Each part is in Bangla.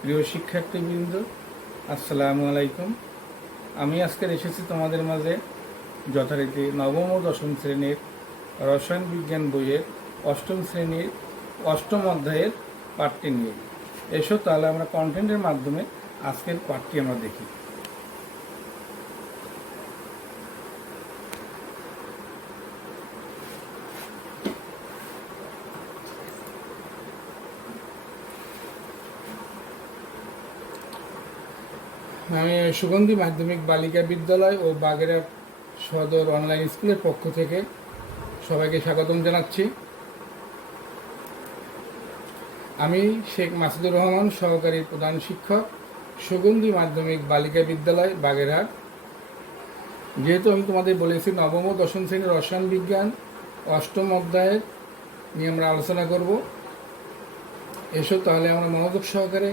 প্রিয় শিক্ষার্থীবৃন্দ, আসসালামু আলাইকুম। আমি আজকের এসেছি তোমাদের মাঝে যথারীতি নবম ও দশম শ্রেণীর রসায়ন বিজ্ঞান বইয়ের অষ্টম শ্রেণীর অষ্টম অধ্যায়ের পাঠটি নিয়ে। এসো তাহলে আমরা কন্টেন্টের মাধ্যমে আজকের পাঠটি আমরা দেখি। আমি সুগন্ধি মাধ্যমিক বালিকা বিদ্যালয় ও বাগেরহাট সদর অনলাইন স্কুলের পক্ষ থেকে সবাইকে স্বাগতম জানাচ্ছি। আমি শেখ মাসুদুর রহমান, সহকারী প্রধান শিক্ষক, সুগন্ধি মাধ্যমিক বালিকা বিদ্যালয় বাগেরহাট। যেহেতু আমি তোমাদের বলেছি নবম ও দশম শ্রেণীর রসায়ন বিজ্ঞান অষ্টম অধ্যায়ের নিয়ে আমরা আলোচনা করব। এসো তাহলে আমরা মনোযোগ সহকারে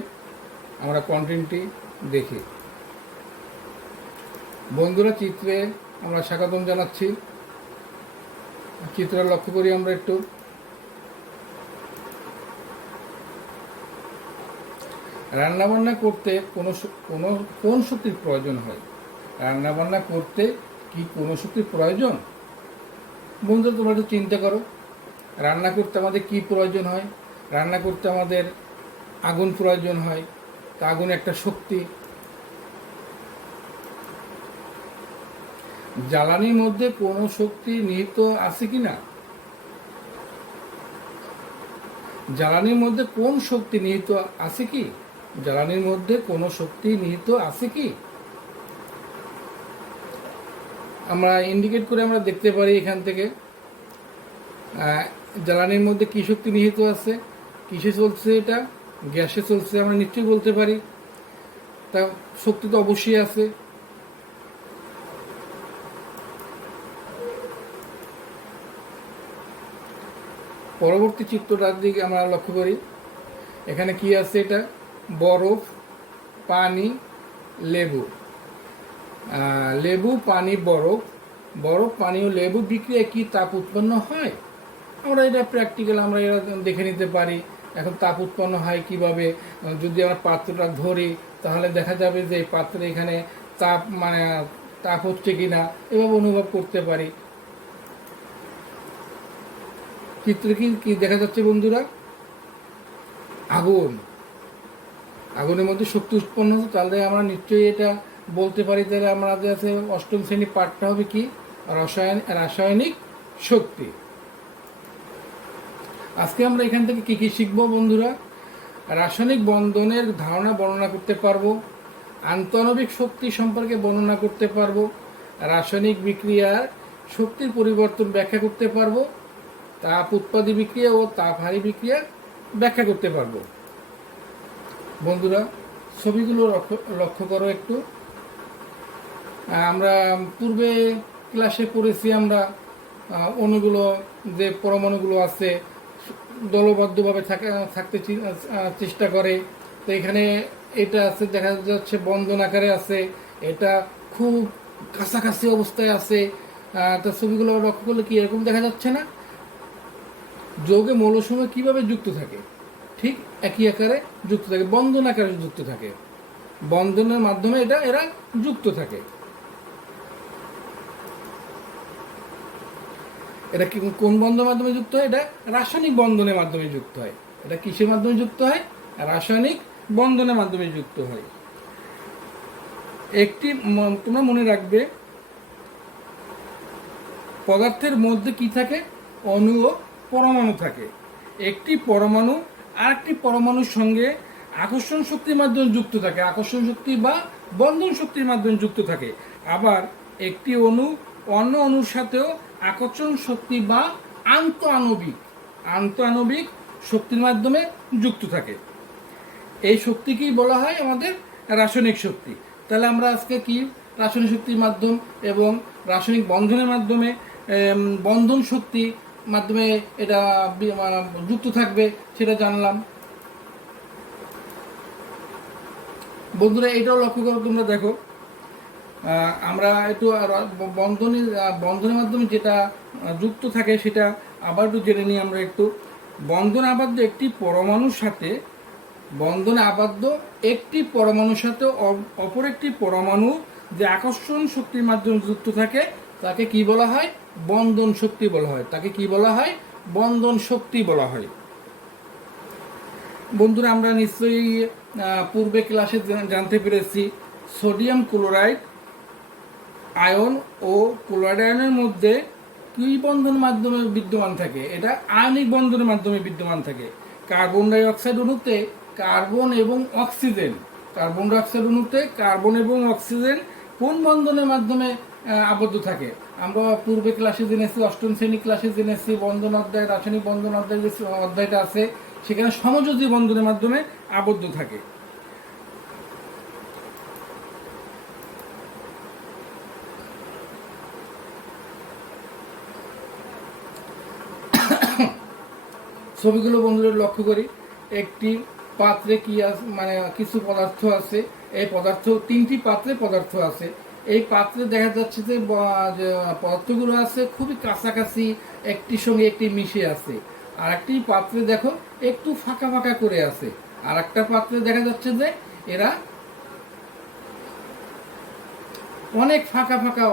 আমরা কন্টেন্টটি দেখি। বন্ধুরা, চিত্রে আমরা স্বাগতম জানাচ্ছি। চিত্র লক্ষ্য করি আমরা একটু। রান্নাবান্না করতে কোন শক্তির প্রয়োজন হয়? রান্নাবান্না করতে কি কোনো শক্তির প্রয়োজন? বন্ধুরা, তোমরা একটু চিন্তা করো, রান্না করতে আমাদের কি প্রয়োজন হয়? রান্না করতে আমাদের আগুন প্রয়োজন হয়। তা আগুন একটা শক্তি। জ্বালানির মধ্যে কোনো শক্তি নিহিত আছে কি না? জ্বালানির মধ্যে কোন শক্তি নিহিত আছে কি? জ্বালানির মধ্যে কোনো শক্তি নিহিত আছে কি? আমরা ইন্ডিকেট করে আমরা দেখতে পারি এখান থেকে জ্বালানির মধ্যে কি শক্তি নিহিত আছে। কিসে চলছে? এটা গ্যাসে চলছে, আমরা নিশ্চয়ই বলতে পারি। তা শক্তি তো অবশ্যই আছে। পরবর্তী চিত্রটার দিকে আমরা লক্ষ্য করি। এখানে কি আছে? এটা বরফ, পানি, লেবু। লেবু, পানি, বরফ। বরফ, পানি ও লেবু বিক্রিয়ায় কি তাপ উৎপন্ন হয়? আমরা এটা প্র্যাকটিক্যাল আমরা এটা দেখে নিতে পারি। এখন তাপ উৎপন্ন হয় কিভাবে? যদি আমরা পাত্রটা ধরি তাহলে দেখা যাবে যে এই পাত্রে এখানে তাপ হচ্ছে কিনা এভাবে অনুভব করতে পারি। চিত্রে কি দেখা যাচ্ছে বন্ধুরা? আগুন। আগুনের মধ্যে শক্তি উৎপন্ন হচ্ছে, তাহলে আমরা নিশ্চয়ই এটা বলতে পারি। তাহলে আমাদের আছে অষ্টম শ্রেণীর পাঠটা হবে কি? রাসায়নিক শক্তি। আজকে আমরা এখান থেকে কি শিখব বন্ধুরা? রাসায়নিক বন্ধনের ধারণা বর্ণনা করতে পারবো, আন্তঃআণবিক শক্তি সম্পর্কে বর্ণনা করতে পারবো, রাসায়নিক বিক্রিয়ার শক্তির পরিবর্তন ব্যাখ্যা করতে পারবো, তাপ উৎপাদী বিক্রিয়া ও তাপহারী বিক্রিয়া ব্যাখ্যা করতে পারবো। বন্ধুরা, ছবিগুলো লক্ষ্য করো একটু। আমরা পূর্বে ক্লাসে পড়েছি আমরা অণুগুলো, যে পরমাণুগুলো আছে দলবদ্ধভাবে থাকতে চেষ্টা করে। তো এখানে এটা আছে, দেখা যাচ্ছে বন্ধন আকারে আছে, এটা খুব কাছাকাছি অবস্থায় আছে। তো ছবিগুলো লক্ষ্য করলে কি এরকম দেখা যাচ্ছে না? যৌগে মৌলসমূহ কিভাবে যুক্ত থাকে? ঠিক একই আকারে যুক্ত থাকে, বন্ধন আকারে যুক্ত থাকে। বন্ধনের মাধ্যমে এরা যুক্ত থাকে। এটা কি কোন বন্ধনের মাধ্যমে যুক্ত হয়? এটা রাসায়নিক বন্ধনের মাধ্যমে যুক্ত হয়। এটা কিসের মাধ্যমে যুক্ত হয়? রাসায়নিক বন্ধনের মাধ্যমে যুক্ত হয়। তোমরা মনে রাখবে, পদার্থের মধ্যে কি থাকে? অণু ও পরমাণু থাকে। একটি পরমাণু আরেকটি পরমাণুর সঙ্গে আকর্ষণ শক্তির মাধ্যমে যুক্ত থাকে, আকর্ষণ শক্তি বা বন্ধন শক্তির মাধ্যমে যুক্ত থাকে। আবার একটি অণু অন্য অণুর সাথেও আকর্ষণ শক্তি বা আন্তঃআণবিক শক্তির মাধ্যমে যুক্ত থাকে। এই শক্তিকেই বলা হয় আমাদের রাসায়নিক শক্তি। তাহলে আমরা আজকে কি রাসায়নিক শক্তির মাধ্যম এবং রাসায়নিক বন্ধনের মাধ্যমে বন্ধন শক্তি মাধ্যমে এটা যুক্ত থাকবে সেটা জানলাম। বন্ধুরা, এটাও লক্ষ্য করো, তোমরা দেখো আমরা একটু বন্ধনের মাধ্যমে যেটা যুক্ত থাকে সেটা আবার একটু জেনে নিই আমরা একটু। বন্ধন আবদ্ধ একটি পরমাণুর সাথে বন্ধনে আবদ্ধ একটি পরমাণুর সাথে অপর একটি পরমাণু যে আকর্ষণ শক্তির মাধ্যমে যুক্ত থাকে তাকে কি বলা হয়? বন্ধন শক্তি বলা হয়। তাকে কি বলা হয়? বন্ধন শক্তি বলা হয়। বন্ধুরা, আমরা নিশ্চয়ই পূর্বে ক্লাসে জানতে পেরেছি সোডিয়াম ক্লোরাইড আয়ন ও ক্লোরাইড আয়নের মধ্যে কি বন্ধনের মাধ্যমে বিদ্যমান থাকে? এটা আয়নিক বন্ধনের মাধ্যমে বিদ্যমান থাকে। কার্বন ডাই অক্সাইড অণুতে কার্বন এবং অক্সিজেন, কার্বন ডাই অক্সাইড অণুতে কার্বন এবং অক্সিজেন কোন বন্ধনের মাধ্যমে আবদ্ধ থাকে? আমরা পূর্বে ক্লাসে জেনেছি, অষ্টম শ্রেণী ক্লাসে জেনেছি, বন্ধন অধ্যায়, রাসায়নিক বন্ধন অধ্যায় যে অধ্যায়টা আছে সেখানে সমযোজী বন্ধনের মাধ্যমে আবদ্ধ থাকে। ছবিগুলো বন্ধুরা লক্ষ্য করি। একটি পাত্রে কি আছে, মানে কিছু পদার্থ আছে। এই পদার্থ, তিনটি পাত্রে পদার্থ আছে। এই পাত্রে দেখা যাচ্ছে যে পদার্থগুলো আছে খুবই কাছাকাছি, একটির সঙ্গে একটি মিশে আছে। আর একটি পাত্রে দেখো একটু ফাঁকা ফাঁকা করে আছে। আর একটা পাত্রে দেখা যাচ্ছে যে এরা অনেক ফাঁকা ফাঁকা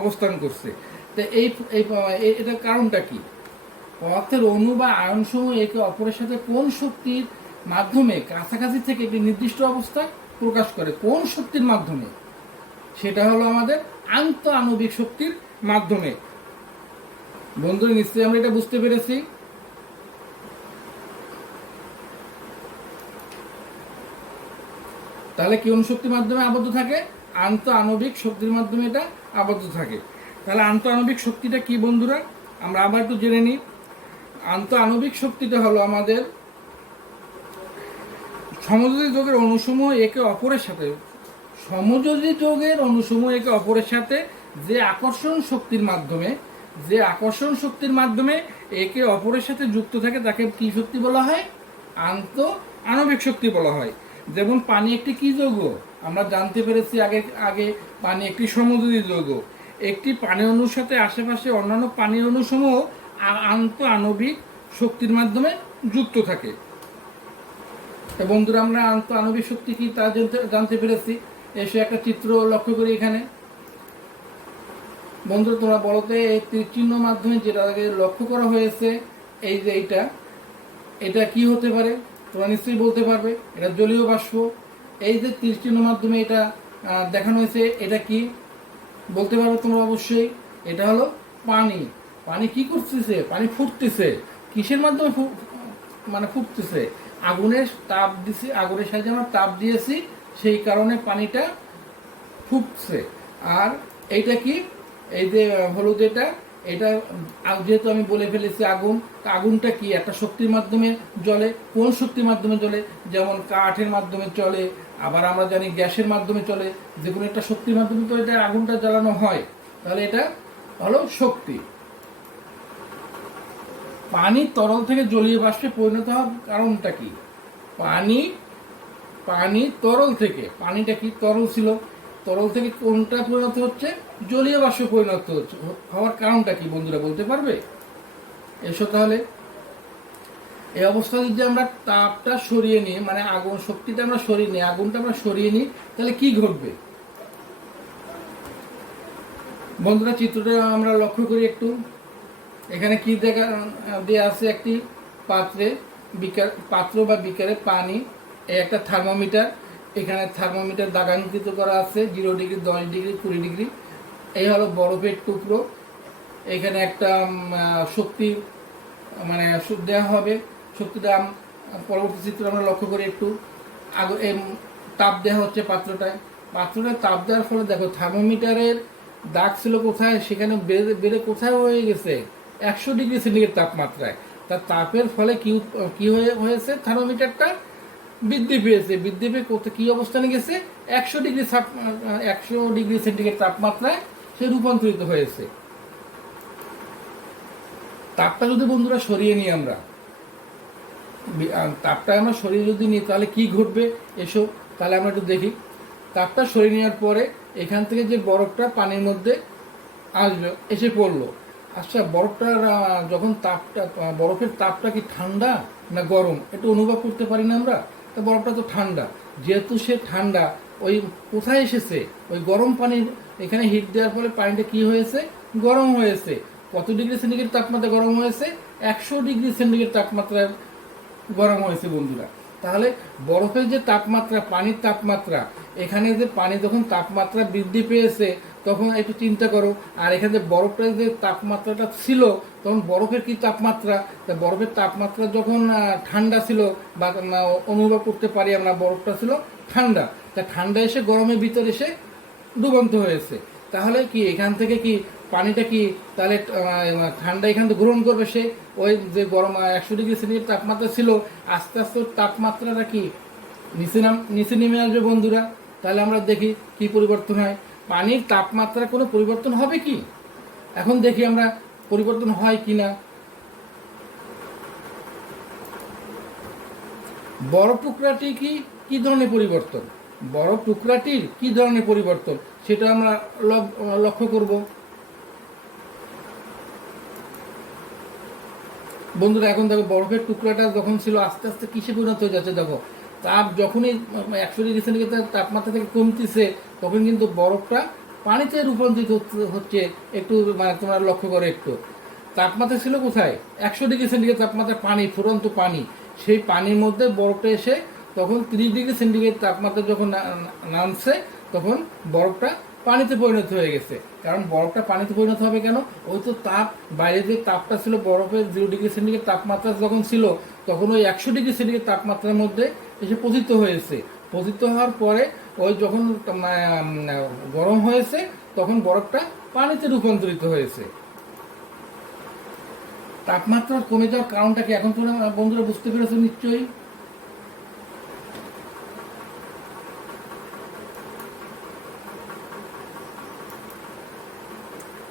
অবস্থান করছে। তো এটার কারণটা কি? পদার্থের অণু বা আয়নসমূহ একে অপরের সাথে কোন শক্তির মাধ্যমে কাছাকাছি থেকে একটি নির্দিষ্ট অবস্থা প্রকাশ করে? কোন শক্তির মাধ্যমে? সেটা হলো আমাদের আন্ত আণবিক শক্তির মাধ্যমে। বন্ধুরা, নিশ্চয়ই আমরা এটা বুঝতে পেরেছি। তাহলে কোন শক্তির মাধ্যমে আবদ্ধ থাকে? আন্ত আণবিক শক্তির মাধ্যমে এটা আবদ্ধ থাকে। তাহলে আন্ত আণবিক শক্তিটা কি বন্ধুরা? আমরা আবার একটু জেনে নিই। আন্ত আণবিক শক্তিটা হলো আমাদের সমযোজী যৌগের অণুসমূহ একে অপরের সাথে, সমযোজী যৌগের অণুসমূহ একে অপরের সাথে যে আকর্ষণ শক্তির মাধ্যমে, যে আকর্ষণ শক্তির মাধ্যমে একে অপরের সাথে যুক্ত থাকে তাকে কি শক্তি বলা হয়? আন্ত আণবিক শক্তি বলা হয়। যেমন পানি একটি কি যৌগ? আমরা জানতে পেরেছি আগে আগে পানি একটি সমযোজী যৌগ। একটি পানি অণুর সাথে আশেপাশে অন্যান্য পানি অণুসমূহ আন্ত আণবিক শক্তির মাধ্যমে যুক্ত থাকে। বন্ধুরা, আমরা আন্ত আণবিক শক্তি কি তা জানতে পেরেছি। এসে একটা চিত্র লক্ষ্য করি এখানে। বন্ধুরা, তোমরা বলতে এই তীর চিহ্ন মাধ্যমে যেটা আগে লক্ষ্য করা হয়েছে, এই যে এটা কি হতে পারে? তোমরা নিশ্চয়ই বলতে পারবে। এটা জলীয় বাষ্প। এই যে তীর চিহ্ন মাধ্যমে এটা দেখানো হয়েছে, এটা কি বলতে পারবে তোমরা? অবশ্যই এটা হলো পানি। পানি কি করতেছে? পানি ফুটতেছে। কিসের মাধ্যমে ফুটতেছে? আগুনের তাপ দিছি, আগুনের সাহায্যে আমরা তাপ দিয়েছি, সেই কারণে পানিটা ফুটছে। আর এইটা কি? এই যে হলুদ, এটা যেহেতু আমি বলে ফেলেছি আগুন, আগুনটা কি একটা শক্তির মাধ্যমে জ্বলে। কোন শক্তির মাধ্যমে জ্বলে? যেমন কাঠের মাধ্যমে চলে, আবার আমরা জানি গ্যাসের মাধ্যমে চলে। যে কোনো একটা শক্তির মাধ্যমে তো এটা আগুনটা জ্বালানো হয়। তাহলে এটা হলো শক্তি। পানি তরল থেকে জলীয় বাষ্পে পরিণত হওয়ার কারণটা কি? পানি তরল থেকে, পানিটা কি তরল ছিল, তরল থেকে কোনটা পরিণত হচ্ছে? জলীয় বাষ্পে পরিণত হচ্ছে। হওয়ার কারণটা কি বন্ধুরা বলতে পারবে? এসো তাহলে। এই অবস্থায় যদি আমরা তাপটা সরিয়ে নিই, মানে আগুন শক্তিটা আমরা সরিয়ে নিই, আগুনটা আমরা সরিয়ে নিই, তাহলে কি ঘটবে? বন্ধুরা, চিত্রটা আমরা লক্ষ্য করি একটু। এখানে কি দেয়া আছে? একটি পাত্র বা বিকারে পানি, এই একটা থার্মোমিটার। এখানে থার্মোমিটার দাগাঙ্কিত করা আছে 0 ডিগ্রি, 10 ডিগ্রি, 20 ডিগ্রি। এই হলো বরফের টুকরো। এখানে একটা শক্তি দেওয়া হবে। শক্তিটা পরবর্তী চিত্র আমরা লক্ষ্য করি একটু। তাপ দেওয়া হচ্ছে পাত্রটায় তাপ দেওয়ার ফলে দেখো থার্মোমিটারের দাগ ছিল কোথায়? সেখানে বেড়ে কোথায় হয়ে গেছে? 100 ডিগ্রি সেন্টিগ্রেড তাপমাত্রায়। তার তাপের ফলে কি হয়েছে? থার্মোমিটারটা বৃদ্ধি পেয়েছে। বৃদ্ধি পেয়ে কি অবস্থানে গেছে? 100 ডিগ্রি সেন্টিগ্রেড তাপমাত্রায় সে রূপান্তরিত হয়েছে। তাপটা যদি বন্ধুরা সরিয়ে নিই, তাপটা আমরা সরিয়ে যদি নিই, তাহলে কি ঘটবে? এসব তাহলে আমরা একটু দেখি। তাপটা সরিয়ে নেওয়ার পরে এখান থেকে যে বরফটা পানির মধ্যে আসবে, এসে পড়লো। আচ্ছা, বরফের তাপটা কি ঠান্ডা না গরম? একটু অনুভব করতে পারি না আমরা? তা বরফটা তো ঠান্ডা, যেহেতু সে ঠান্ডা, ওই কোথায় এসেছে, ওই গরম পানির এখানে হিট দেওয়ার ফলে পানিটা কি হয়েছে, গরম হয়েছে। কত ডিগ্রি সেন্টিগ্রেড তাপমাত্রা গরম হয়েছে? 100 ডিগ্রি সেন্টিগ্রেড তাপমাত্রা গরম হয়েছে বন্ধুরা। তাহলে বরফের যে তাপমাত্রা, পানির তাপমাত্রা, এখানে যে পানি যখন তাপমাত্রা বৃদ্ধি পেয়েছে তখন একটু চিন্তা করো, আর এখানে বরফের যে তাপমাত্রাটা ছিল তখন বরফের কি তাপমাত্রা, তা বরফের তাপমাত্রা যখন ঠান্ডা ছিল বা অনুভব করতে পারি আমরা বরফটা ছিল ঠান্ডা, তা ঠান্ডা এসে গরমের ভিতর এসে ডুবন্ত হয়েছে। তাহলে কি এখান থেকে কি পানিটা কি তাহলে ঠান্ডা এখান থেকে গ্রহণ করবে, সে ওই যে গরম 100 ডিগ্রি সেন্টিগ্রেড তাপমাত্রা ছিল আস্তে আস্তে তাপমাত্রাটা কি নিচে নেমে আসবে বন্ধুরা। তাহলে আমরা দেখি কি পরিবর্তন হয়, পানির তাপমাত্রা কোনো পরিবর্তন হবে কি, এখন দেখি আমরা পরিবর্তন হয় কি না। বরফ টুকরাটি কি ধরনের পরিবর্তন, বরফ টুকরাটির কি ধরনের পরিবর্তন সেটা আমরা লক্ষ্য করব বন্ধুরা। এখন দেখো বরফের টুকরাটা যখন ছিল আস্তে আস্তে কিসে পরিণত হয়ে যাচ্ছে, দেখো তাপ যখনই 100 ডিগ্রি সেন্টিগ্রেড তাপমাত্রা থেকে কমতেছে তখন কিন্তু বরফটা পানিতে রূপান্তরিত হচ্ছে। একটু মানে তোমরা লক্ষ্য করো, একটু তাপমাত্রা ছিল কোথায়, 100 ডিগ্রি সেন্টিগ্রেড তাপমাত্রা, পানি, ফুটন্ত পানি, সেই পানির মধ্যে বরফটা এসে তখন 30 ডিগ্রি সেন্টিগ্রেড তাপমাত্রা যখন নামছে তখন বরফটা পানিতে পরিণত হয়ে গেছে। কারণ বরফটা পানিতে পরিণত হবে কেন, ওই তো তাপ, বাইরে যে তাপটা ছিল বরফের 0 ডিগ্রি সেন্টিগ্রেড তাপমাত্রা যখন ছিল তখন ওই 100 ডিগ্রি সেন্টিগ্রেড তাপমাত্রার মধ্যে এসে পতিত হয়েছে। পতিত হওয়ার পরে ওই যখন গরম হয়েছে তখন বরফটা পানিতে রূপান্তরিত হয়েছে। তাপমাত্রা কমে যাওয়ার কারণটা কি এখন তোমরা বন্ধুরা বুঝতে পেরেছো নিশ্চয়ই।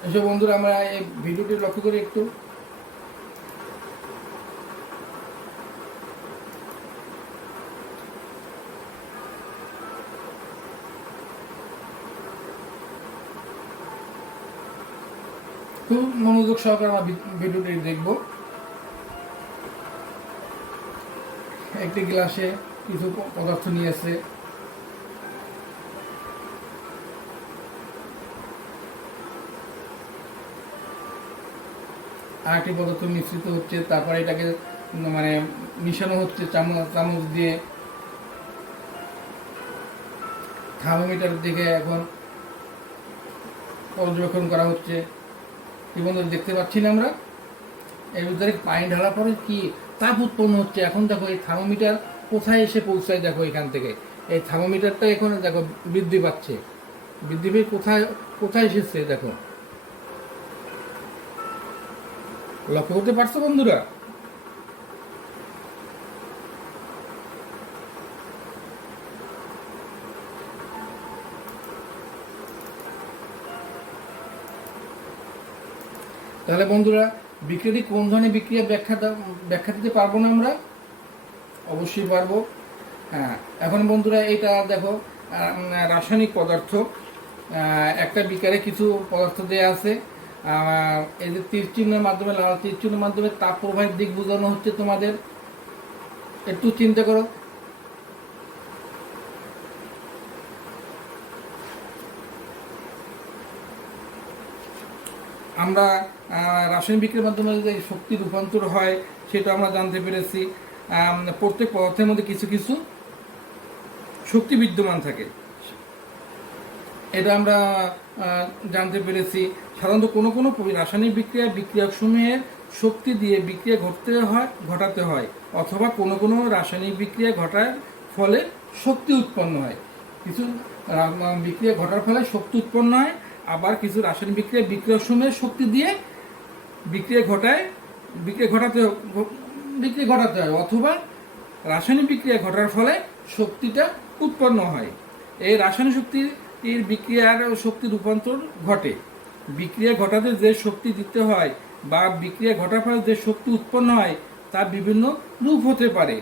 এসব বন্ধুরা আমরা এই ভিডিওটি লক্ষ্য করি একটু। খুব মনোযোগ সহকারে আমরা ভিডিওটি দেখব। একটি গ্লাসে কিছু পদার্থ নিয়েছে, আর একটি পদার্থ মিশ্রিত হচ্ছে, তারপরে এটাকে মানে মিশানো হচ্ছে চামচ দিয়ে। থার্মোমিটার দিকে এখন পর্যবেক্ষণ করা হচ্ছে। কি বন্ধু দেখতে পাচ্ছি না আমরা, এর ভিতরে পানি ঢালার পরে কি তাপ উৎপন্ন হচ্ছে। এখন দেখো এই থার্মোমিটার কোথায় এসে পৌঁছায়, দেখো এখান থেকে এই থার্মোমিটারটা এখন দেখো বৃদ্ধি পাচ্ছে, বৃদ্ধি পেয়ে কোথায় কোথায় এসেছে দেখো, লক্ষ্য করতে পারছো বন্ধুরা। তাহলে বন্ধুরা বিক্রিয়াটি কোন ধরনের বিক্রিয়া ব্যাখ্যা দিতে পারবো না আমরা, অবশ্যই পারবো। হ্যাঁ, এখন বন্ধুরা এটা দেখো রাসায়নিক পদার্থ, একটা বিকারে কিছু পদার্থ দেওয়া আছে, এই যে তীর চিহ্নের মাধ্যমে, লাল তীর চিহ্নের মাধ্যমে তাপ প্রবাহের দিক বোঝানো হচ্ছে তোমাদের। একটু চিন্তা করো, আমরা রাসায়নিক বিক্রিয়ার মাধ্যমে যে শক্তি রূপান্তর হয় সেটা আমরা জানতে পেরেছি। প্রত্যেক পদার্থের মধ্যে কিছু কিছু শক্তি বিদ্যমান থাকে, এটা আমরা জানতে পেরেছি। সাধারণত কোনো কোনো রাসায়নিক বিক্রিয়কসমূহের শক্তি দিয়ে বিক্রিয়া ঘটাতে হয়, অথবা কোনো কোনো রাসায়নিক বিক্রিয়া ঘটার ফলে শক্তি উৎপন্ন হয়। কিছু বিক্রিয়া ঘটার ফলে শক্তি উৎপন্ন হয়, আবার কিছু রাসায়নিক বিক্রিয়কসমূহের শক্তি দিয়ে বিক্রিয়া ঘটাতে হয়, অথবা রাসায়নিক বিক্রিয়া ঘটার ফলে শক্তিটা উৎপন্ন হয়। এই রাসায়নিক শক্তির বিক্রিয়ার শক্তি রূপান্তর ঘটে। বিক্রিয়া ঘটাতে যে শক্তি দিতে হয় বা বিক্রিয়া ঘটার ফলে যে শক্তি উৎপন্ন হয় তার বিভিন্ন রূপ হতে পারে।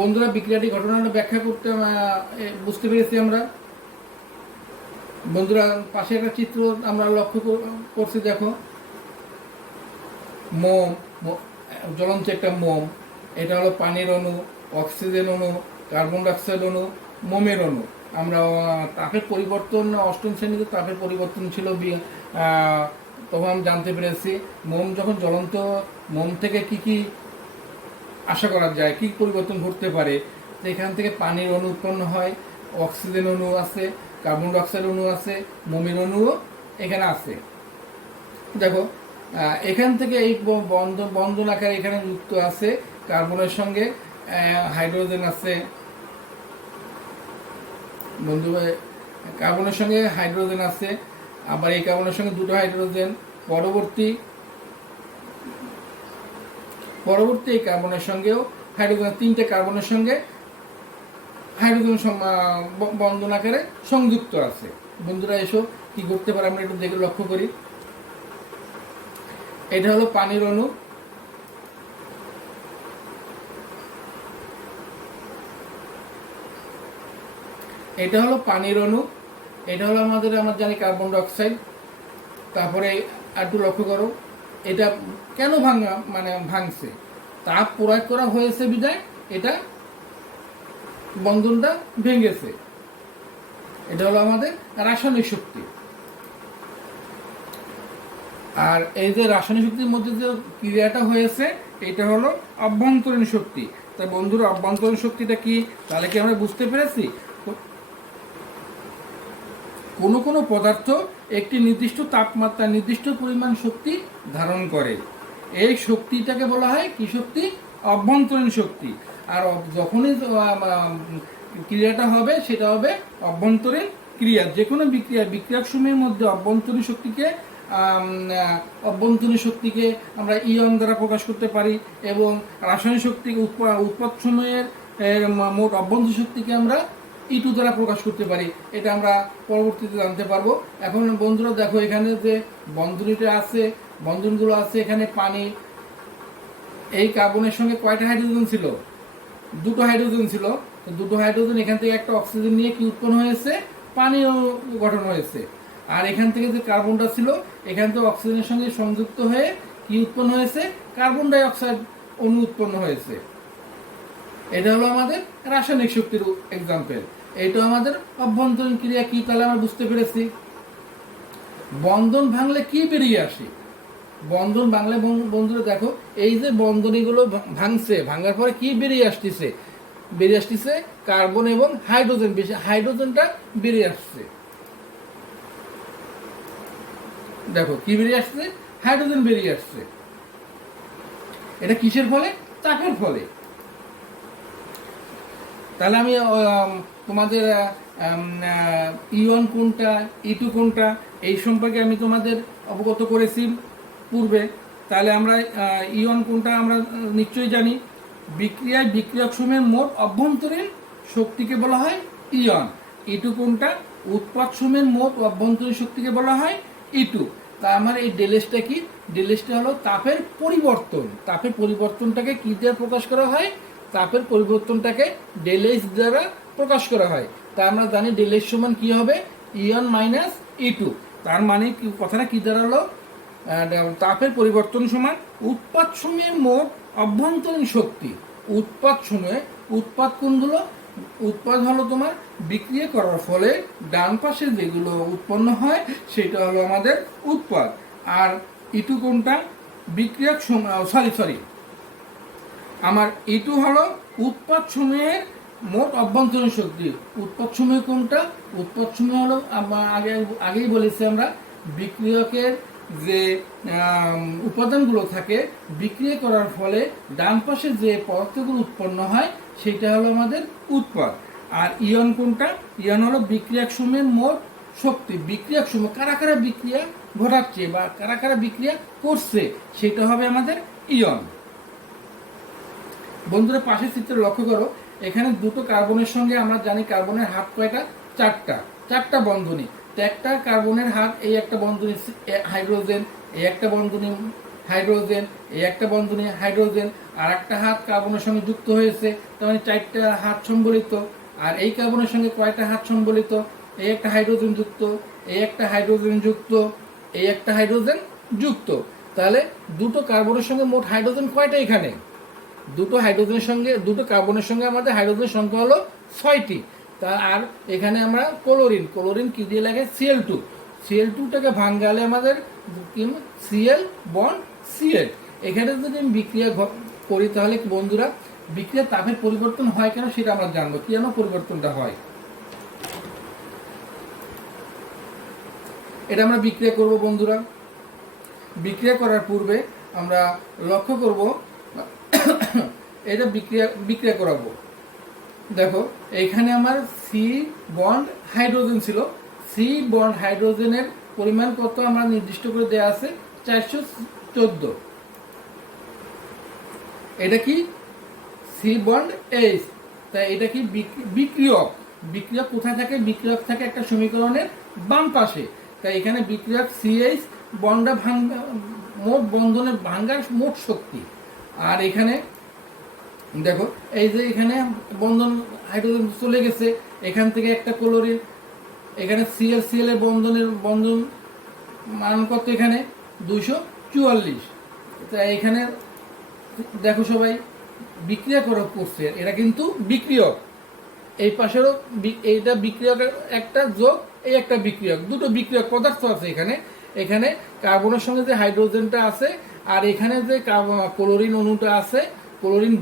বন্ধুরা বিক্রিয়াটি ঘটনাটা ব্যাখ্যা করতে বুঝতে পেরেছি আমরা। বন্ধুরা পাশে একটা চিত্র আমরা লক্ষ্য করছি, দেখো মোম, জ্বলন্ত একটা মোম। এটা হলো পানির অণু, অক্সিজেন অণু, কার্বন ডাইঅক্সাইড অণু, মোমের অণু। আমরা তাপের পরিবর্তন অষ্টম শ্রেণীতে তাপের পরিবর্তন ছিল, তখন জানতে পেরেছি মোম যখন জ্বলন্ত, মোম থেকে কি কি আশা করা যায়, কি পরিবর্তন ঘটতে পারে। তো এখান থেকে পানির অণু উৎপন্ন হয়, অক্সিজেন অণু আছে, কার্বন ডাইঅক্সাইড অণু আছে, মোমের অণুও এখানে আছে। দেখো এখান থেকে এই বন্ধন আকারে এখানে যুক্ত আছে কার্বনের সঙ্গে হাইড্রোজেন আছে। বন্ধু, কার্বনের সঙ্গে হাইড্রোজেন আছে, আবার এই কার্বনের সঙ্গে দুটো হাইড্রোজেন, পরবর্তী এই কার্বনের সঙ্গেও হাইড্রোজেন, তিনটে কার্বনের সঙ্গে হাইড্রোজেন বন্ধন আকারে সংযুক্ত আছে। বন্ধুরা এসো কি করতে পারে আমরা একটু দেখে লক্ষ্য করি। এটা হলো পানির অণু, এটা হলো পানির অণু, এটা হলো আমরা জানি কার্বন ডাইঅক্সাইড। তারপরে একটু লক্ষ্য করো, এটা কেন ভাঙছে, তাপ প্রয়োগ করা হয়েছে বিধায় এটা বন্ধনটা ভেঙেছে। এটা হলো আমাদের রাসায়নিক শক্তি। আর এই যে রাসায়নিক শক্তির মধ্যে যে ক্রিয়াটা হয়েছে এটা হলো অভ্যন্তরীণ শক্তি। তাই বন্ধুরা অভ্যন্তরীণ শক্তিটা কি, তাহলে কি আমরা বুঝতে পেরেছি? কোনো কোনো পদার্থ একটি নির্দিষ্ট তাপমাত্রা, নির্দিষ্ট পরিমাণ শক্তি ধারণ করে, এই শক্তিটাকে বলা হয় কি শক্তি? অভ্যন্তরীণ শক্তি। আর যখনই ক্রিয়াটা হবে সেটা হবে অভ্যন্তরীণ ক্রিয়া। যে কোনো বিক্রিয়াক সমূহের মধ্যে অভ্যন্তরীণ শক্তিকে আমরা ইয়ন দ্বারা প্রকাশ করতে পারি, এবং রাসায়নিক শক্তিকে উৎপাদ সমূহের মোট অভ্যন্তরীণ শক্তিকে আমরা E2 দ্বারা প্রকাশ করতে পারি। এটা আমরা পরবর্তীতে জানতে পারবো। এখন বন্ধুরা দেখো এখানে যে বন্ধনীটা আছে, বন্ধনগুলো আছে, এখানে পানি, এই কার্বনের সঙ্গে কয়টা হাইড্রোজেন ছিল? দুটো হাইড্রোজেন ছিল। দুটো হাইড্রোজেন এখান থেকে একটা অক্সিজেন নিয়ে কি উৎপন্ন হয়েছে? পানি গঠন হয়েছে। আর এখান থেকে যে কার্বনটা ছিল এখান থেকে অক্সিজেনের সঙ্গে সংযুক্ত হয়ে কি উৎপন্ন হয়েছে? কার্বন ডাই অক্সাইড অণু উৎপন্ন হয়েছে। এটা হলো আমাদের রাসায়নিক শক্তির এক্সাম্পল। এটা আমাদের অভ্যন্তরীণ ক্রিয়া কি, তাহলে আমরা বুঝতে পেরেছি। বন্ধন ভাঙলে কি বেরিয়ে আসে? বন্ধন ভাঙলে বন্ধুরা দেখো এই যে বন্ধনীগুলো ভাঙছে, ভাঙার পরে কি বেরিয়ে আসতেছে? বেরিয়ে আসতেছে কার্বন এবং হাইড্রোজেন, বেশি হাইড্রোজেনটা বেরিয়ে আসছে। দেখো কি বেরিয়ে আসছে? হাইড্রোজেন বেরিয়ে আসছে। এটা কিসের ফলে? তাপের ফলে। তাহলে আমি তোমাদের E1 কোনটা, E2 কোনটা, এই সম্পর্কে আমি তোমাদের অবগত করেছি পূর্বে। তাহলে আমরা E1 কোনটা আমরা নিশ্চয়ই জানি। বিক্রিয়ক সমূহের মোট অভ্যন্তরীণ শক্তিকে বলা হয় ইয়ন। E2 কোনটা? উৎপাদ সমূহের মোট অভ্যন্তরীণ শক্তিকে বলা হয় E2। তা আমার এই ডেলেসটা কি? ডেলেসটা হলো তাপের পরিবর্তন। তাপের পরিবর্তনটাকে কি দিয়ে প্রকাশ করা হয়? তাপের পরিবর্তনটাকে ডেলেস দ্বারা প্রকাশ করা হয়। তা আমরা জানি ডেলেস সমান কি হবে? ইয়ন মাইনাস E2। তার মানে কথাটা কি দাঁড়ালো? তাপের পরিবর্তন সমান উৎপাদ সমূহের মোট অভ্যন্তরীণ শক্তি। উৎপাদ কোনগুলো? উৎপাদ হলো তোমার বিক্রিয়া করার ফলে ডান পাশে যেগুলো উৎপন্ন হয় সেটা হলো আমাদের উৎপাদ। আর E2 কোনটা? বিক্রিয়ক আমার E2 হলো উৎপাদ সমূহের মোট অভ্যন্তরীণ শক্তি। উৎপাদ সমূহ কোনটা? উৎপাদ সমূহ হলো আগেই বলেছি আমরা, বিক্রিয়কের যে উপাদানগুলো থাকে বিক্রিয়া করার ফলে ডান পাশে যে পদার্থগুলো উৎপন্ন হয় সেটা হলো আমাদের উৎপাদ। আর ইয়ন কোনটা? ইয়ন হলো বিক্রিয়ক সমূহের মোট শক্তি। বিক্রিয়ক সমূহ কারা কারা বিক্রিয়া ঘটাচ্ছে বা কারা কারা বিক্রিয়া করছে সেটা হবে আমাদের ইয়ন। বন্ধুরা পাশের চিত্রে লক্ষ্য করো, এখানে দুটো কার্বনের সঙ্গে আমরা জানি কার্বনের হাত কয়টা? চারটা বন্ধনী। একটা কার্বনের হাত, এই একটা বন্ধনী হাইড্রোজেন, এই একটা বন্ধনী হাইড্রোজেন, এই একটা বন্ধনী হাইড্রোজেন, আর একটা হাত কার্বনের সঙ্গে যুক্ত হয়েছে, তার মানে চারটা হাত সম্বলিত। আর এই কার্বনের সঙ্গে কয়টা হাত সম্বলিত? এই একটা হাইড্রোজেন যুক্ত, এই একটা হাইড্রোজেন যুক্ত, এই একটা হাইড্রোজেন যুক্ত। তাহলে দুটো কার্বনের সঙ্গে মোট হাইড্রোজেন কয়টা এখানে? দুটো কার্বনের সঙ্গে আমাদের হাইড্রোজেনের সংখ্যা হলো 6টি। তা আর এখানে আমরা ক্লোরিন কি দিয়ে লাগে? Cl2টাকে ভাঙালে আমাদের Cl বন্ড Cl। এখানে যদি আমি বিক্রিয়া করি তাহলে বন্ধুরা বিক্রিয়ার তাপের পরিবর্তন হয় কেন সেটা আমরা জানবো, কেন পরিবর্তনটা হয়। এটা আমরা বিক্রিয়া করব বন্ধুরা। বিক্রিয়া করার পূর্বে আমরা লক্ষ্য করব, এটা বিক্রিয়া করাবো। দেখো এইখানে আমার সি বন্ড হাইড্রোজেন ছিল, সি বন্ড হাইড্রোজেনের পরিমাণ কত আমরা নির্দিষ্ট করে দেওয়া আছে 414। এটা কি? C bond H. তাই এটা কি? বিক্রিয়ক। বিক্রিয়ক কোথায় থাকে? বিক্রিয়ক থাকে একটা সমীকরণের বাম পাশে। তাই এখানে বিক্রিয়ক সিএইচ বন্ডটা মোট বন্ধনের ভাঙ্গার মোট শক্তি। আর এখানে দেখো এই যে এখানে বন্ধন হাইড্রোজেন চলে গেছে, এখান থেকে একটা ক্লোরিন, এখানে Cl এর বন্ধন মান কত? এখানে 244। তাই এখানে দেখো সবাই বিক্রিয়া করছে, এটা কিন্তু বিক্রিয়ক। এই পাশেরও এইটা বিক্রিয়কের একটা যোগ, এই একটা বিক্রিয়ক, দুটো বিক্রিয়ক পদার্থ আছে এখানে। এখানে কার্বনের সঙ্গে যে হাইড্রোজেনটা আছে আর এখানে যে ক্লোরিন অণুটা আছে, ক্লোরিন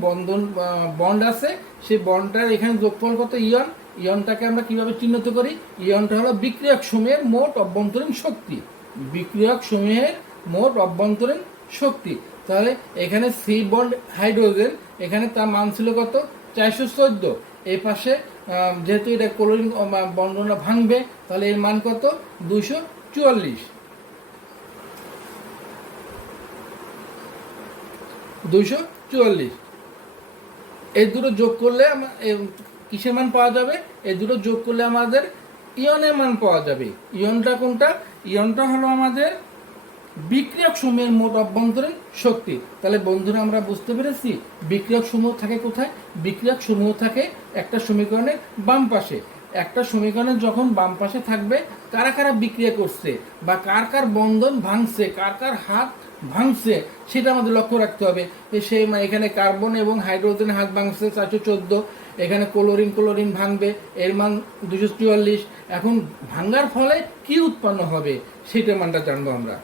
বন্ড আছে, সেই বন্ডটার এখানে যোগফল কত? ইয়ন। ইয়নটাকে আমরা কিভাবে চিহ্নিত করি? ইয়নটা হলো বিক্রিয়ক সমূহের মোট অভ্যন্তরীণ শক্তি। বিক্রিয়ক সমূহের মোট অভ্যন্তরীণ শক্তি। তাহলে এখানে সি বন্ড হাইড্রোজেন, এখানে তার মান ছিল কত? 414। এই পাশে যেহেতু এটা ক্লোরিন বন্ধনটা ভাঙবে, তাহলে এর মান কত? 244। 244। এই দুটো যোগ করলে কিসের মান পাওয়া যাবে? এই দুটো যোগ করলে আমাদের ইয়নের মান পাওয়া যাবে। ইয়নটা কোনটা? ইয়নটা হলো আমাদের বিক্রিয়ক সমূহের মোট অভ্যন্তরীণ শক্তি। তাহলে বন্ধুরা আমরা বুঝতে পেরেছি বিক্রিয়ক সমূহ থাকে কোথায়? বিক্রিয়ক সমূহ থাকে একটা সমীকরণের বাম পাশে। একটা সমীকরণের যখন বাম পাশে থাকবে, কারা কারা বিক্রিয়া করছে বা কার কার বন্ধন ভাঙছে, কার কার হাত ভাঙছে, সেটা আমাদের লক্ষ্য রাখতে হবে। সেই এখানে কার্বন এবং হাইড্রোজেন হাত ভাঙছে 414, এখানে ক্লোরিন ভাঙবে, এর মান 244। এখন ভাঙার ফলে কি উৎপন্ন হবে সেটার মানটা জানবো আমরা।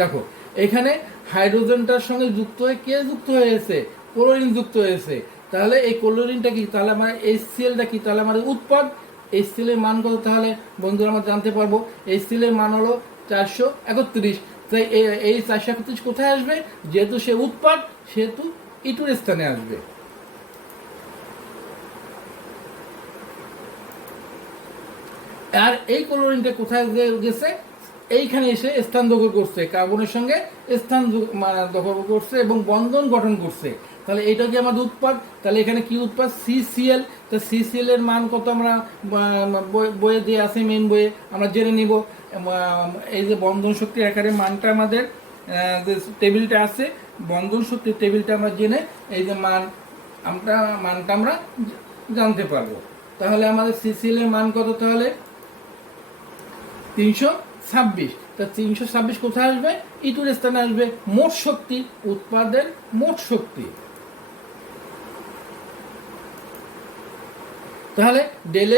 দেখো এখানে হাইড্রোজেনটার সঙ্গে যুক্ত হয়ে কে যুক্ত হয়েছে? ক্লোরিন যুক্ত হয়েছে। তাহলে এই ক্লোরিনটা কি? তাহলে আমার HClটা কি? তাহলে আমাদের উৎপাদ। HCl এর মান কত? তাহলে বন্ধুরা আমরা জানতে পারবো HCl এর মান হলো 431। তাই এই 431 কোথায় আসবে? যেহেতু সে উৎপাদ, সেহেতু ইটুর স্থানে আসবে। আর এই ক্লোরিনটা কোথায় গেছে? এইখানে এসে স্থান দখল করছে, কার্বনের সঙ্গে স্থান দখল করছে এবং বন্ধন গঠন করছে। তাহলে এটা কি আমাদের উৎপাদ? তাহলে এখানে কি উৎপাদ? CCl। তো CCl এর মান কত আমরা বইয়ে দিয়ে আছে, মেন বইয়ে আমরা জেনে নিব। এই যে বন্ধন শক্তির আকারে মানটা আমাদের যে টেবিলটা আছে, বন্ধন শক্তির টেবিলটা আমরা জেনে এই যে মানটা আমরা জানতে পারবো। তাহলে আমাদের CCl এর মান কত? তাহলে 326। তা 326 কোথায় আসবে? ইটুর স্থানে আসবে। মোট শক্তি, উৎপাদের মোট শক্তি। তাহলে ডেল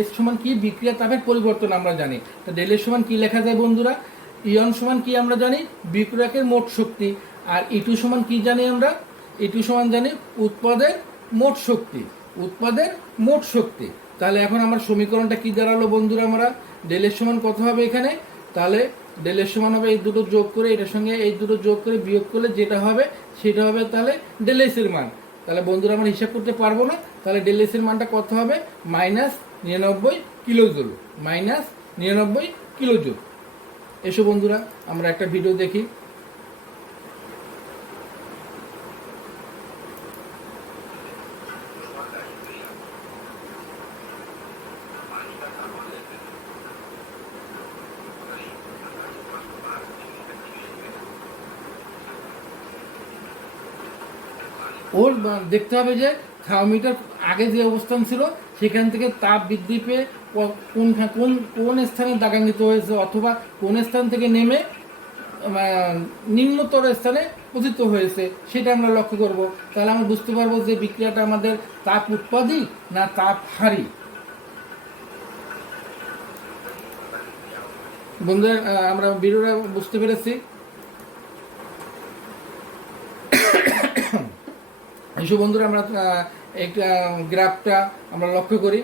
এইচ সমান কি? বিক্রিয়া তাপের পরিবর্তন আমরা জানি। তো ডেল এইচ সমান কি লেখা যায় বন্ধুরা? ইয়ন সমান কি আমরা জানি? বিক্রিয়কের মোট শক্তি। আর ইটু সমান কি জানি আমরা? ইটু সমান জানি উৎপাদের মোট শক্তি। উৎপাদের মোট শক্তি। তাহলে এখন আমার সমীকরণটা কি দাঁড়ালো বন্ধুরা? আমরা ডেল এর সমান কত হবে এখানে? তাহলে ডেল এর সমান হবে এই দুটো যোগ করে, এটার সঙ্গে এই দুটো যোগ করে বিয়োগ করলে যেটা হবে সেটা হবে তাহলে ডেল এস এর মান। তাহলে বন্ধুরা আমরা হিসাব করতে পারবো না। তাহলে ডেল এস এর মানটা কত হবে? -99 কিলোজুল। -99 কিলোজুল। এসো বন্ধুরা আমরা একটা ভিডিও দেখি। ওর দেখতে হবে যে থার্মোমিটার আগে যে অবস্থান ছিল সেখান থেকে তাপ বৃদ্ধি পেয়ে কোন স্থানে দাগান্বিত হয়েছে, অথবা কোন স্থান থেকে নেমে নিম্নতর স্থানে পতিত হয়েছে, সেটা আমরা লক্ষ্য করব। তাহলে আমরা বুঝতে পারবো যে বিক্রিয়াটা আমাদের তাপ উৎপাদী না তাপ হারি। বন্ধুরা, আমরা ভিডিওটা বুঝতে পেরেছি। এসব বন্ধুরা, আমরা একটা গ্রাফটা আমরা লক্ষ্য করি।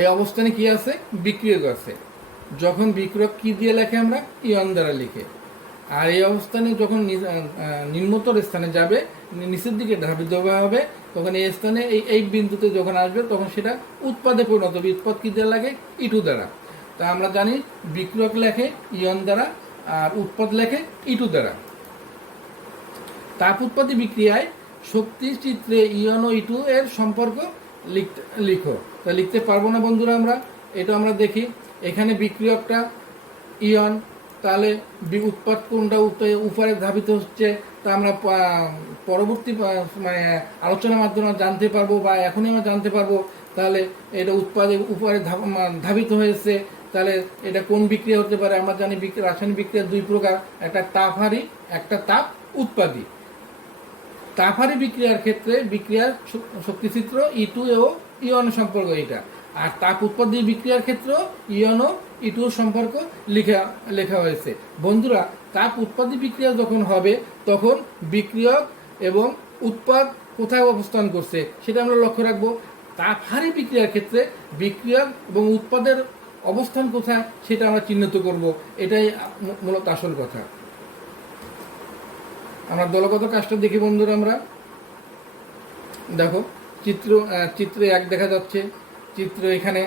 এই অবস্থানে কি আছে? বিক্রিয়ক আছে। যখন বিক্রিয়ক কি দিয়ে লেখে? আমরা ইয়ন দ্বারা লিখে। আর এই অবস্থানে যখন নিম্নতর স্থানে যাবে, নিচের দিকে ধাবিত হবে, তখন এই স্থানে এই বিন্দুতে যখন আসবে তখন সেটা উৎপাদে পরিণত হবে। উৎপাদ কি দিয়ে লাগে? ইটু দ্বারা। তা আমরা জানি বিক্রিয়ক লেখে ইয়ন দ্বারা আর উৎপাদ লেখে ইটু দ্বারা। তাপ উৎপাদী বিক্রিয়ায় শক্তি চিত্রে ইয়ন ও ইটু এর সম্পর্ক লিখো। তা লিখতে পারবো না বন্ধুরা আমরা। এটা আমরা দেখি, এখানে বিক্রিয়কটা ইয়ন, তাহলে উৎপাদ কোনটা উপরে ধাবিত হচ্ছে তা আমরা পরবর্তী আলোচনার মাধ্যমে জানতে পারবো, বা এখনই আমরা জানতে পারবো। তাহলে এটা উৎপাদে উপরে ধাবিত হয়েছে, তাহলে এটা কোন বিক্রিয়া হতে পারে? আমরা জানি রাসায়নিক বিক্রিয়া দুই প্রকার, একটা তাপহারী, একটা তাপ উৎপাদী। তাপহারী বিক্রিয়ার ক্ষেত্রে বিক্রিয়ার শক্তিচিত্র ইটু ও ইয়ন সম্পর্ক এটা, আর তাপ উৎপাদী বিক্রিয়ার ক্ষেত্রে ইয়ন ও ইটুর সম্পর্ক লেখা হয়েছে। বন্ধুরা, তাপ উৎপাদী বিক্রিয়া যখন হবে তখন বিক্রিয়ক এবং উৎপাদ কোথায় অবস্থান করছে সেটা আমরা লক্ষ্য রাখবো। তাপহারী বিক্রিয়ার ক্ষেত্রে বিক্রিয়ক এবং উৎপাদের অবস্থান কোথায় সেটা আমরা চিহ্নিত করব। এটাই মূলত আসল কথা। আমরা দলগত কাজটা দেখি বন্ধুরা। আমরা দেখো, চিত্রে 1 দেখা যাচ্ছে। চিত্র এখানে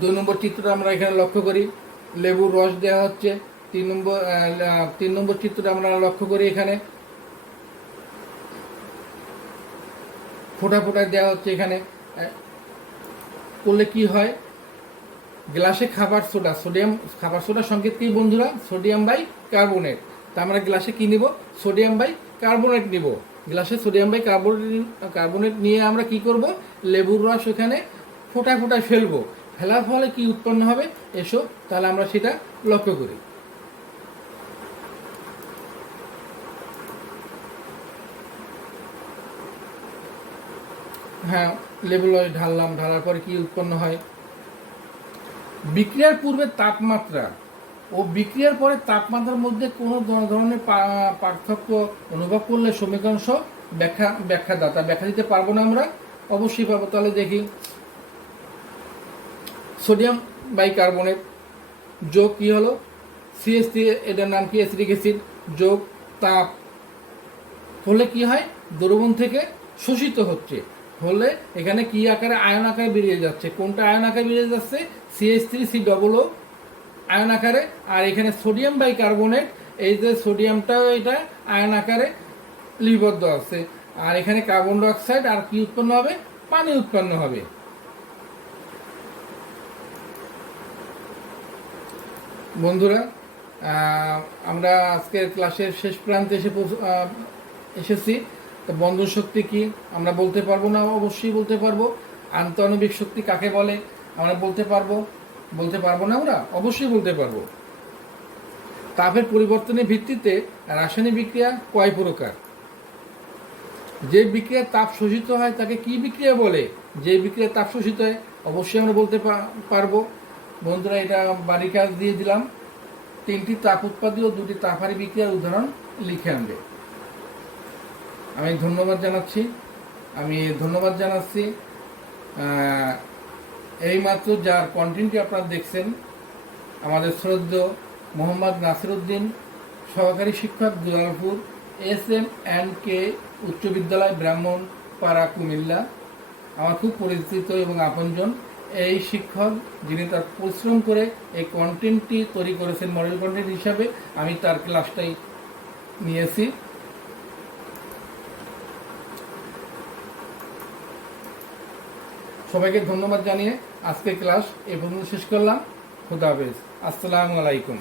2 নম্বর চিত্রটা আমরা এখানে লক্ষ্য করি, লেবুর রস দেওয়া হচ্ছে। 3 নম্বর চিত্রটা আমরা লক্ষ্য করি, এখানে ফোঁটা ফোঁটা দেওয়া হচ্ছে। এখানে করলে কি হয়? গ্লাসে খাবার সোডা, খাবার সোডার সংকেত কি বন্ধুরা? Sodium bicarbonate. তা আমরা গ্লাসে কি নিব? সোডিয়াম বাই কার্বনেট নিব। গ্লাসে সোডিয়াম বাই কার্বনেট নিয়ে আমরা কি করব? লেবুর রস ওখানে ফোঁটা ফোঁটা ফেলবো। ফেলার ফলে কি উৎপন্ন হবে? এসো তাহলে আমরা সেটা লক্ষ্য করি। হ্যাঁ, লেবু ঢাললাম, ঢালার পরে কি উৎপন্ন হয়? বিক্রিয়ার পূর্বে তাপমাত্রা ও বিক্রিয়ার পরে তাপমাত্রার মধ্যে কোনো ধরনের পার্থক্য অনুভব করলে সমীকরণ সহ ব্যাখ্যা দিতে পারবো না আমরা? অবশ্যই পাবো। তাহলে দেখি, সোডিয়াম বাইকার্বনেট যোগ কি হলো? CH3, এটার নাম কি? অ্যাসিটিক অ্যাসিড, যোগ তাপ হলে কি হয়? দ্রবণ থেকে শোষিত হচ্ছে, হলে এখানে কি আকারে? আয়ন আকারে বেরিয়ে যাচ্ছে। কোনটা আয়ন আকারে বেরিয়ে যাচ্ছে? CH3COO আয়ন আকারে। আর এখানে সোডিয়াম বাইকার্বনেট, এই যে সোডিয়ামটাও এটা আয়ন আকারে লিপিবদ্ধ আছে। আর এখানে কার্বন ডাইঅক্সাইড, আর কি উৎপন্ন হবে? পানি উৎপন্ন হবে। বন্ধুরা, আমরা আজকের ক্লাসের শেষ প্রান্তে এসেছি। তো বন্ধন শক্তি কি আমরা বলতে পারবো না? অবশ্যই বলতে পারবো। আন্তঃআণবিক শক্তি কাকে বলে আমরা বলতে পারবো না? আমরা অবশ্যই বলতে পারবো। তাপের পরিবর্তনের ভিত্তিতে রাসায়নিক বিক্রিয়া কয় প্রকার? যে বিক্রিয়ার তাপ শোষিত হয় তাকে কি বিক্রিয়া বলে? যে বিক্রিয়ার তাপ শোষিত হয় অবশ্যই আমরা বলতে পারবো। বন্ধুরা, এটা বাড়ির কাজ দিয়ে দিলাম। 3টি তাপ উৎপাদী ও 2টি তাপহারী বিক্রিয়ার উদাহরণ লিখে আনবে। আমি ধন্যবাদ জানাচ্ছি এইমাত্র যার কন্টেন্টটি আপনারা দেখছেন, আমাদের শ্রদ্ধেয় মোহাম্মদ নাসির উদ্দিন, সহকারী শিক্ষক, দুলালপুর SMNK উচ্চ বিদ্যালয়, ব্রাহ্মণপাড়া, কুমিল্লা। আমার খুব পরিচিত এবং আপনজন এই শিক্ষক, যিনি তার পরিশ্রম করে এই কন্টেন্টটি তৈরি করেছেন মডেল কন্টেন্ট হিসাবে। আমি তার ক্লাসটাই নিয়েছি। সবাইকে ধন্যবাদ জানিয়ে আজকের ক্লাস এ পর্যন্ত শেষ করলাম। খুদা হাফেজ। আসসালামু আলাইকুম।